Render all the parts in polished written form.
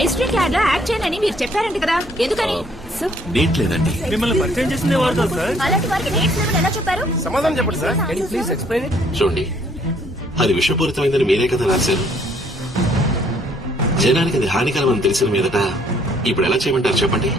Ice cream add లో act చేయనని మీరు చెప్పారంట కదా, ఎందుకని? లేదండి, మిమ్మల్ని పరిచయం చేసిందే వారు కదా సార్. అలాంటి వారికి డేట్స్ లేవని ఎలా చెప్పారు? సమాధానం చెప్పండి సార్. Please explain it. చూడండి, అది విషపూరితమైందని మీరే కదా రాశారు. జనానికి అది హానికరం అని తెలిసిన మీదట ఇప్పుడు ఎలా చేయమంటారు చెప్పండి?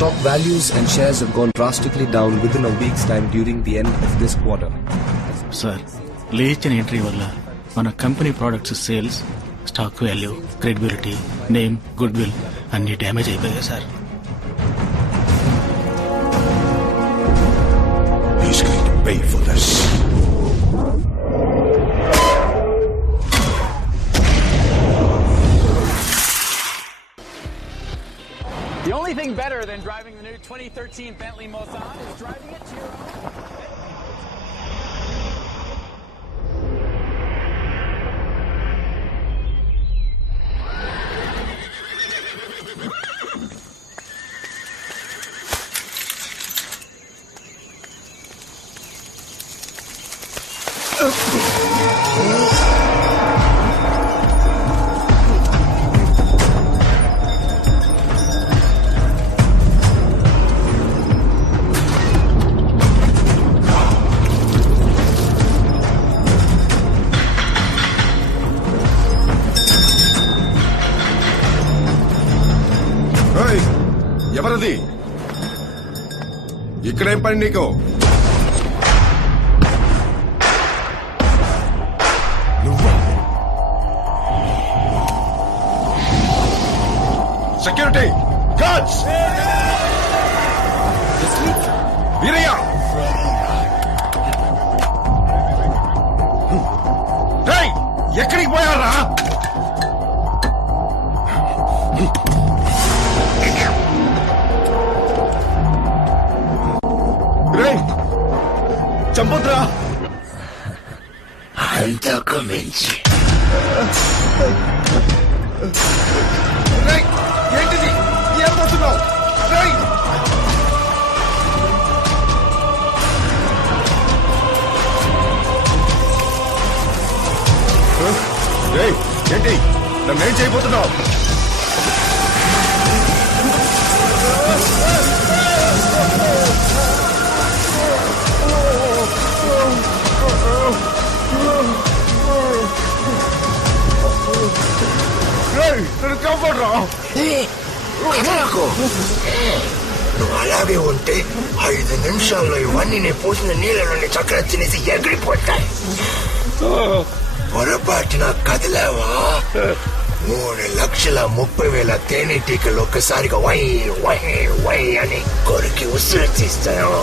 Stock values and shares have gone drastically down within a week's time during the end of this quarter. Sir, లేచిన ఎంట్రీ వల్ల మన company products sales, stock value, credibility, name, good will అన్ని డ్యామేజ్ అయిపోయాయి sir. He's going to pay for this. The only thing better than driving the new 2013 Bentley Mulsanne is driving it to your own. ఎవరది? ఇక్కడేం పని నీకు? నువ్వా? Security guards! Veerayya! ఎక్కడికి పోయారా? చంపుద్రా అంతకు మించి. ఏంటిది? ఏం పోతున్నావు? ఏంటి నన్నేం చేయబోతున్నావు? నువ్వు అలాగే ఉంటే 5 నిమిషాల్లో ఇవన్నీ నేను పోసిన నీళ్ళలోని చక్కెర తినేసి ఎగిరిపోతాయి. పొరపాటున కదిలేవా 3,30,000 తేనెటీకలు ఒక్కసారిగా వై వై వై అని కొరికి ఉసిరి తీస్తాను.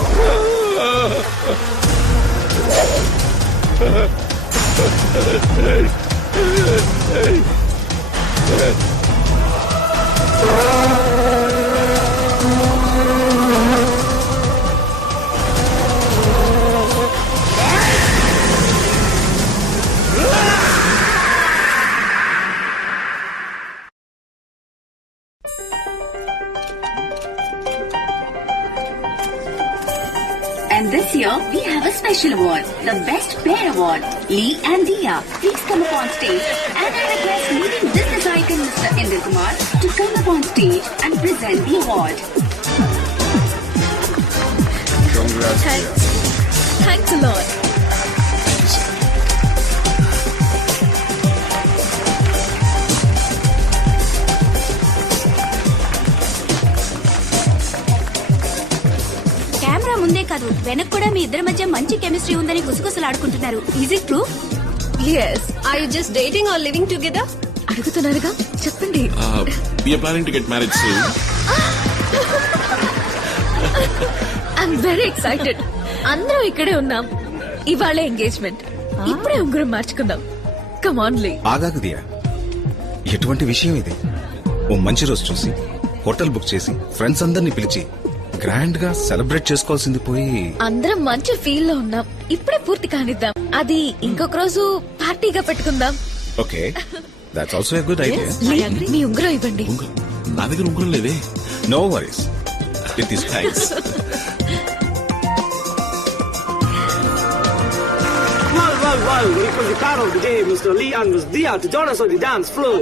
And this year, we have a special award, the Best Pair Award. Lee and Dia, please come up on stage. And I request leading business icon Mr. Indra Kumar to come up on stage and present the award. Congrats. Thanks a lot. ముందే కాదు వెనక్ కూడా మీ ఇద్దరి మధ్య మంచి chemistry ఉందని గుసగుసలాడుకుంటున్నారు. Is it true? Yes. Are you just dating or living together? అడుగుతున్నారుగా, చెప్పండి. We are planning to get married soon. I'm very excited. అందరం ఇక్కడే ఉన్నాం. ఇవాళ ఎంగేజ్మెంట్. ఇప్పుడే ఉంగరం మార్చుకుందాం. Come on, Lee. ఆగాగు దియా, ఎటువంటి విషయం ఇది? ఓ మంచి రోజు చూసి హోటల్ బుక్ చేసి ఫ్రెండ్స్ అందరినీ పిలిచి గ్రాండ్ గా సెలబ్రేట్ చేసుకోవాల్సింది పోయి అందరం మంచి ఫీల్ లో ఉన్నాం. ఇప్పుడే పూర్తి కానిద్దాం. అది ఇంకొక రోజు పార్టీగా పెట్టుకుందాం. Okay, that's also a good idea. Lee, మీ ఉంగరం ఇవ్వండి. నా దగ్గర ఉంగరం లేదే. No worries, it is thanks. Well, it was the car of the day, Mr. Lee, and Miss Dia to join us on the dance floor.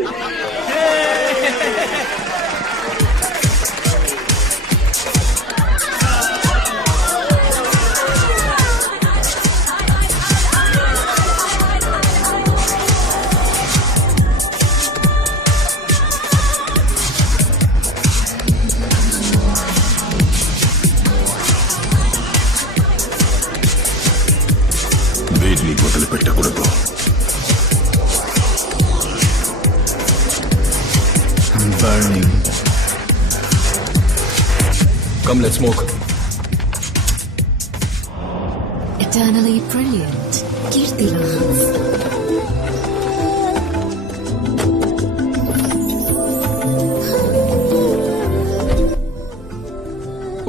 వీటిని మొదలు పెట్టకూడదు. Burning. Come, let's smoke. Eternally brilliant. Kirti Lance.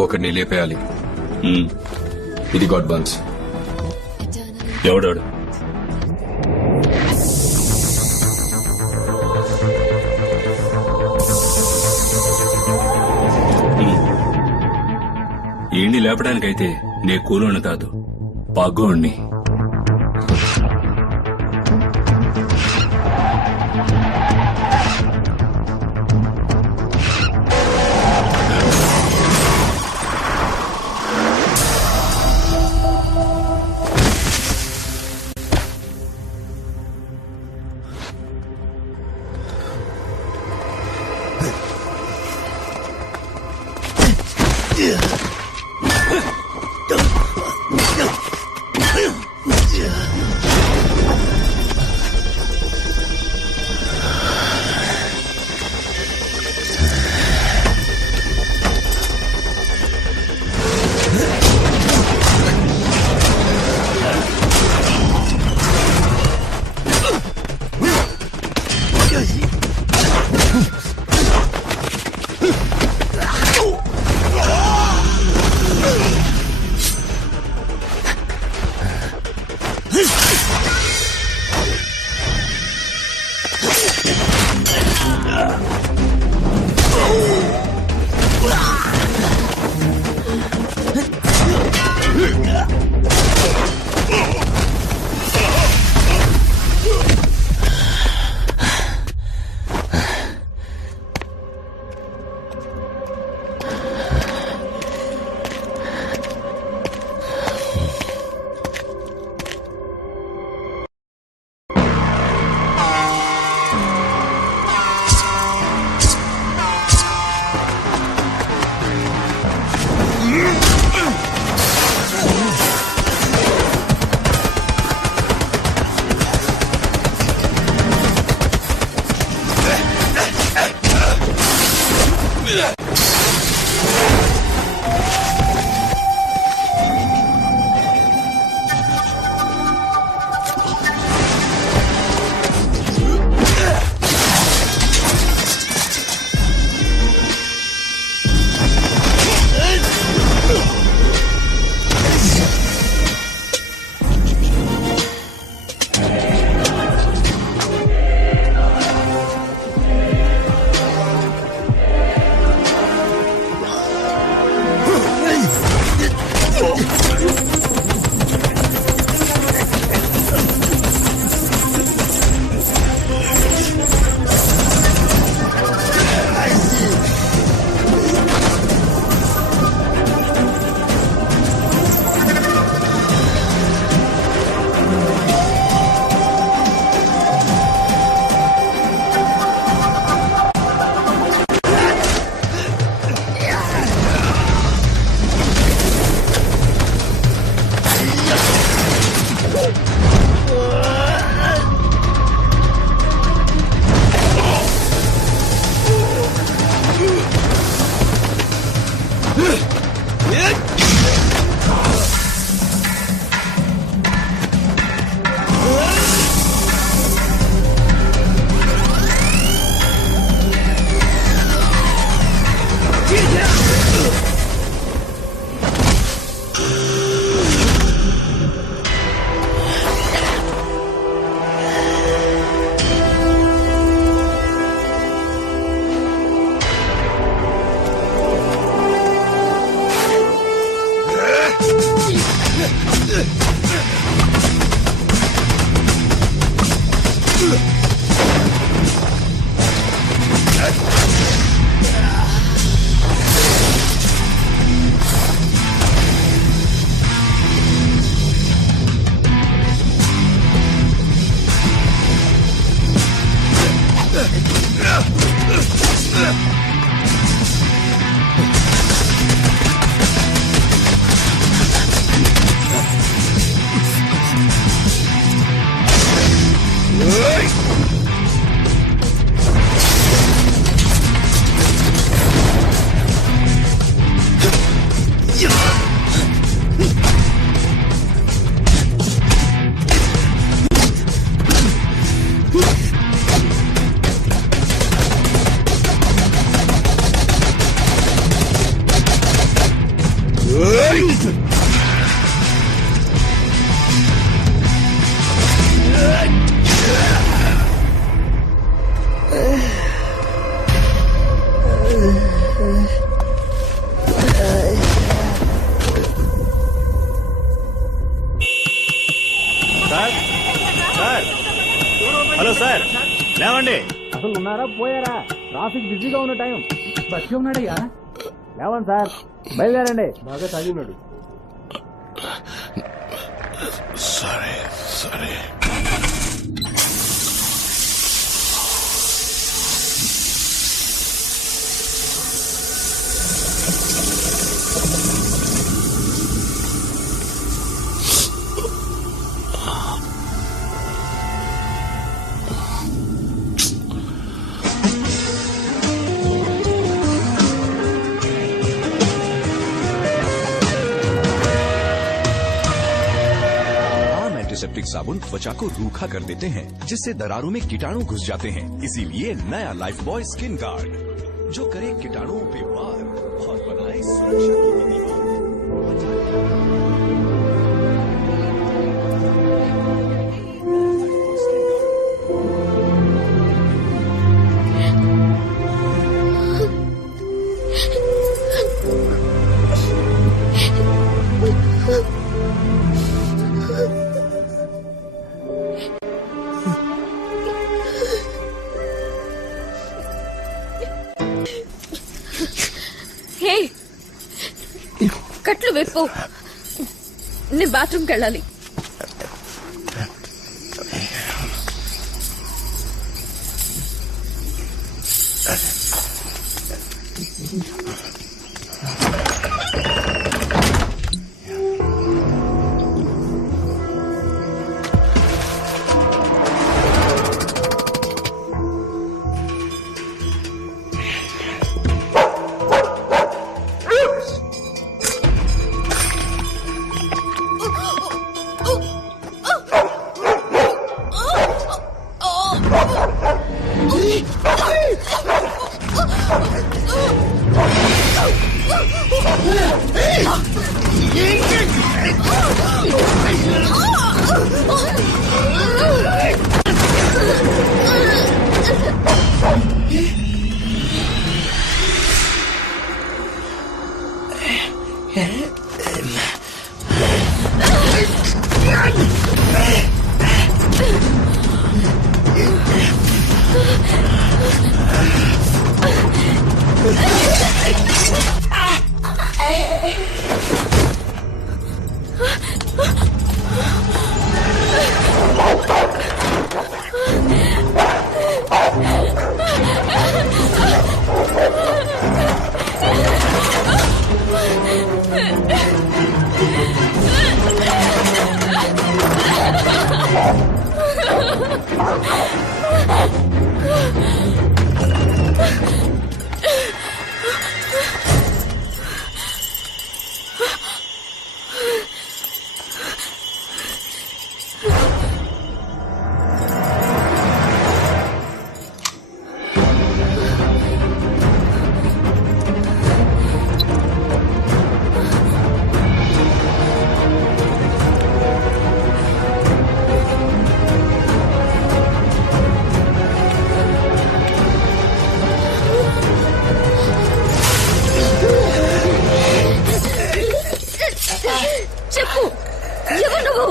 ఒకడిని లేపేయాలి. ఇది God buns. ఎవడాడు? ఈయన్ని లేపడానికైతే నే కూలోని కాదు, పగ్గోణ్ణి. Hello sir, లేవండి. అసలు ఉన్నారా పోయారా? ట్రాఫిక్ బిజీగా ఉన్న టైం. బస్సు ఉన్నాడయ్యా. లేవండి సార్, బయలుదేరండి. బాగా తాగి ఉన్నాడు. సరే సరే. एंटीसेप्टिक साबुन त्वचा को रूखा कर देते हैं, जिससे दरारों में कीटाणु घुस जाते हैं। इसीलिए नया लाइफ बॉय स्किन गार्ड, जो करे कीटाणुओं पे वार और बनाए सुरक्षा की दीवार। హే, కట్లు విప్పు. నేను బాత్రూమ్కి వెళ్ళాలి. చెప్పు, ఎవరు నువ్వు?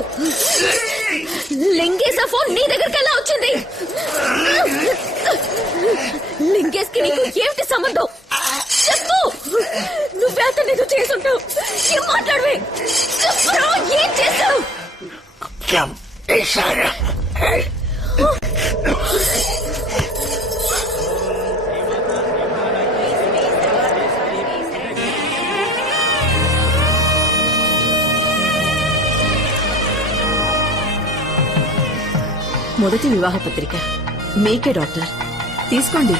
లింగేశా ఫోన్ నీ దగ్గరికి ఎలా వచ్చింది? లింగేష్ కి నీకు ఏమిటి సంబంధం? చెప్పు, నువ్వే అతను ఏదో చేసుంటావు. ఏం మాట్లాడవే? చెప్పరా, ఏం చేస్తావు? మొదటి వివాహ పత్రిక మీకే డాక్టర్, తీసుకోండి.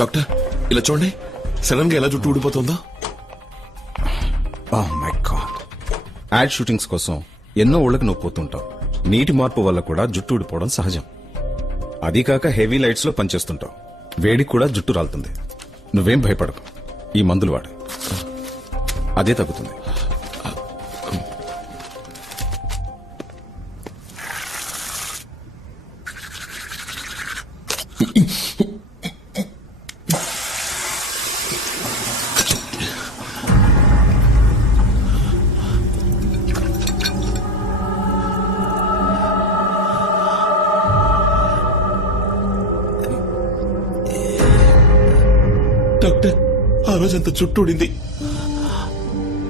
డాక్టర్, ఇలా చూడండి, సడన్ గా ఎలా జుట్టు ఊడిపోతుందో. Oh my god. Ad shootings కోసం ఎన్నో ఊళ్ళకి నువ్వు పోతుంటావు. నీటి మార్పు వల్ల కూడా జుట్టు ఊడిపోవడం సహజం. అది కాక హెవీ లైట్స్ లో పనిచేస్తుంటావు. వేడికి కూడా జుట్టు రాలుతుంది. నువ్వేం భయపడకు, ఈ మందులు వాడు, అదే తగ్గుతుంది. డాక్టర్, ఆ రోజంతా చుట్టూ ఊడింది,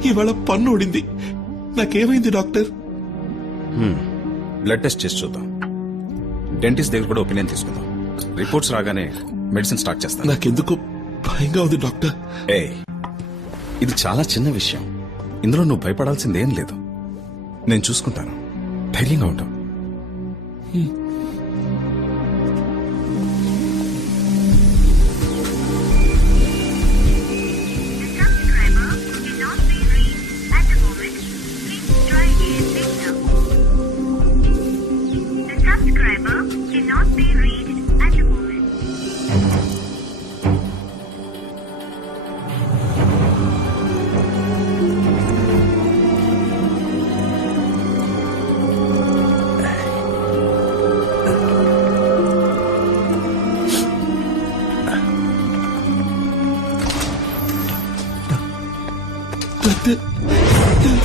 ఇవాళ పన్ను ఊడింది. నాకేమైంది డాక్టర్? బ్లడ్ టెస్ట్ చేసి చూద్దాం. డెంటిస్ట్ దగ్గర కూడా ఒపీనియన్ తీసుకుందాం. రిపోర్ట్స్ రాగానే మెడిసిన్ స్టార్ట్ చేస్తాను. నాకెందుకు భయంగా ఉంది డాక్టర్. ఇది చాలా చిన్న విషయం, ఇందులో నువ్వు భయపడాల్సిందేం లేదు. నేను చూసుకుంటాను, ధైర్యంగా ఉంటావు.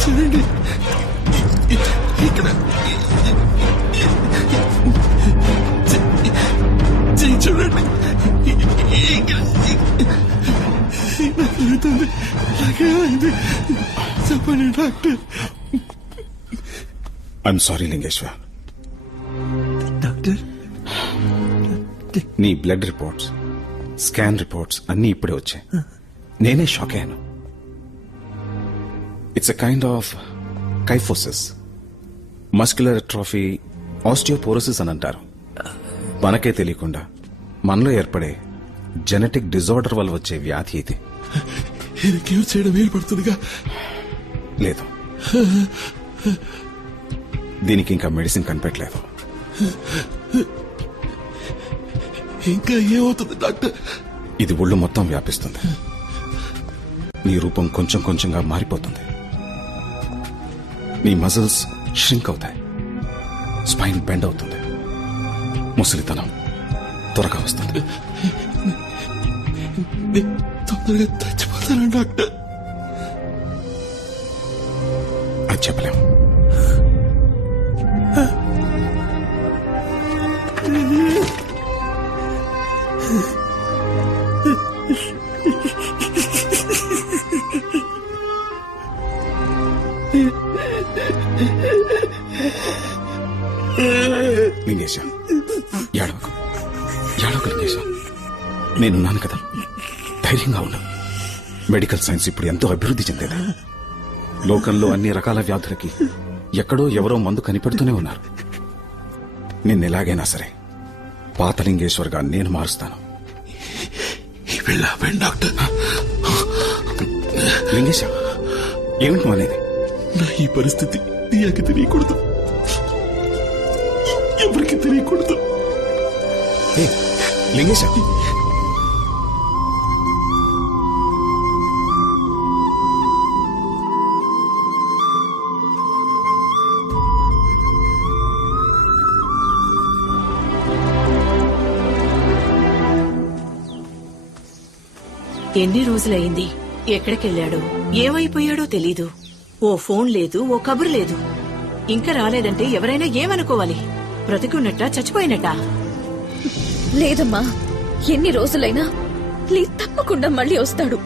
చూడండి ఇక్కడ చూడండి, నాకేమైంది చెప్పండి doctor. I'm sorry Lingeshwar. Doctor, నీ బ్లడ్ రిపోర్ట్స్, స్కాన్ రిపోర్ట్స్ అన్నీ ఇప్పుడే వచ్చాయి. నేనే షాక్ అయ్యాను. It's a kind of kyphosis, muscular atrophy, osteoporosis అని అంటారు. మనకే తెలియకుండా మనలో ఏర్పడే జెనెటిక్ డిజార్డర్ వల్ల వచ్చే వ్యాధి ఇది. ఇది క్యూర్ చేయడం వీలు పడుతుందిగా? లేదు, దీనికి ఇంకా మెడిసిన్ కనిపెట్టలేదు. ఇంకా ఏమవుతుంది డాక్టర్? ఇది ఒళ్ళు మొత్తం వ్యాపిస్తుంది. నీ రూపం కొంచెం కొంచెంగా మారిపోతుంది. నీ మజిల్స్ ష్రింక్ అవుతాయి, స్పైన్ బెండ్ అవుతుంది, ముసలితనం త్వరగా వస్తుంది. తొందరగా చచ్చిపోతాను డాక్టర్. అది చెప్పలేము. లింగేశ, ఏడవకు లింగేశ, నేనున్నాను కదా, ధైర్యంగా ఉన్నా. మెడికల్ సైన్స్ ఇప్పుడు ఎంతో అభివృద్ధి చెందేది. లోకంలో అన్ని రకాల వ్యాధులకి ఎక్కడో ఎవరో మందు కనిపెడుతూనే ఉన్నారు. నిన్నెలాగైనా సరే పాత లింగేశ్వర్గా నేను మారుస్తాను. డాక్టర్, లింగేశ, ఏమిటి అనేది? నా ఈ పరిస్థితి నీకు తెలియకూడదు, ఎవరికి తెలియకూడదు. లింగేశ, ఎన్ని రోజులైంది? ఎక్కడికెళ్ళాడో, ఏమైపోయాడో తెలీదు. ఓ ఫోన్ లేదు, ఓ కబురు లేదు. ఇంకా రాలేదంటే ఎవరైనా ఏమనుకోవాలి? బ్రతికున్నట్టా చచ్చిపోయినట్టా? లేదమ్మా, ఎన్ని రోజులైనా ప్లీజ్ తప్పకుండా మళ్ళీ వస్తాడు.